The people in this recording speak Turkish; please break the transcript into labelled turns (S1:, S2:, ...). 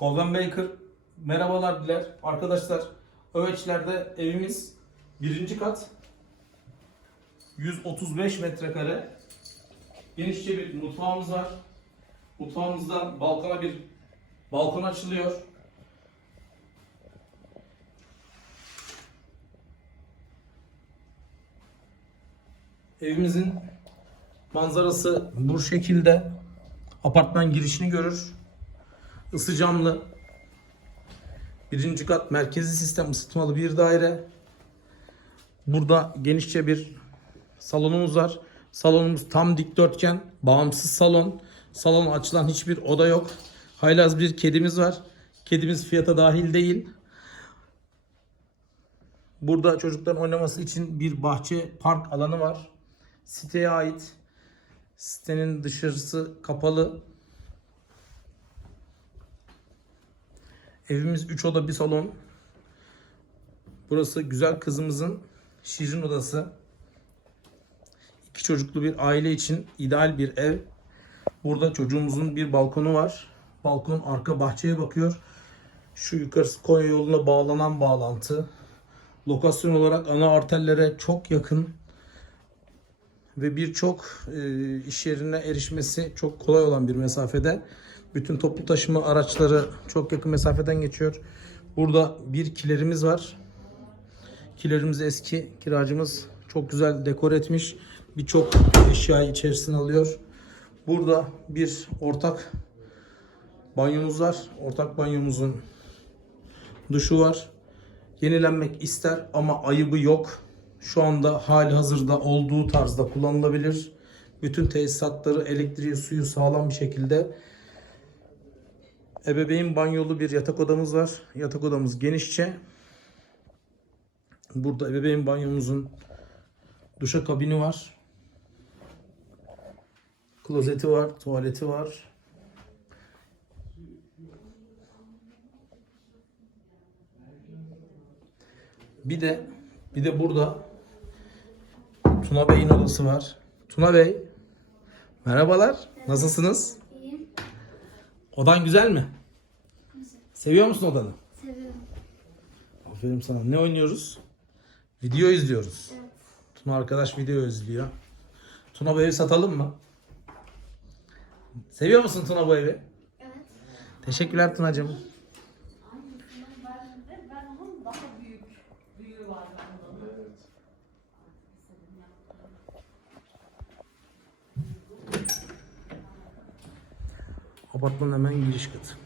S1: Colvin Baker merhabalar diler. Arkadaşlar Öveçler'de evimiz birinci kat 135 metrekare genişçe bir mutfağımız var. Mutfağımızdan balkona bir balkon açılıyor. Evimizin manzarası bu şekilde. Apartman girişini görür. Isı camlı. Birinci kat merkezi sistem ısıtmalı bir daire. Burada genişçe bir salonumuz var. Salonumuz tam dikdörtgen. Bağımsız salon. Salona açılan hiçbir oda yok. Haylaz bir kedimiz var. Kedimiz fiyata dahil değil. Burada çocukların oynaması için bir bahçe park alanı var. Siteye ait. Sitenin dışarısı kapalı. Evimiz 3 oda bir salon. Burası güzel kızımızın şirin odası. İki çocuklu bir aile için ideal bir ev. Burada çocuğumuzun bir balkonu var. Balkon arka bahçeye bakıyor. Şu yukarısı Konya yoluna bağlanan bağlantı. Lokasyon olarak ana arterlere çok yakın ve birçok e, iş yerine erişmesi çok kolay olan bir mesafede. Bütün toplu taşıma araçları çok yakın mesafeden geçiyor. Burada bir kilerimiz var. Kilerimiz eski. Kiracımız çok güzel dekor etmiş. Birçok eşyayı içerisine alıyor. Burada bir ortak banyomuz var. Ortak banyomuzun duşu var. Yenilenmek ister ama ayıbı yok. Şu anda hali hazırda olduğu tarzda kullanılabilir. Bütün tesisatları, elektriği, suyu sağlam bir şekilde. Ebeveyn banyolu bir yatak odamız var. Yatak odamız genişçe. Burada ebeveyn banyomuzun duşa kabini var. Klozeti var, tuvaleti var. Bir de bir de burada Tuna Bey'in odası var. Tuna Bey merhabalar. Nasılsınız? Odan güzel mi? Seviyor musun odanı?
S2: Seviyorum.
S1: Aferin sana. Ne oynuyoruz? Video izliyoruz.
S2: Evet.
S1: Tuna arkadaş video izliyor. Tuna bu evi satalım mı? Seviyor musun Tuna bu evi?
S2: Evet.
S1: Teşekkürler Tunacığım.
S3: Ben onun daha büyük büyüğü var bende.
S1: Apartmanın hemen giriş katı.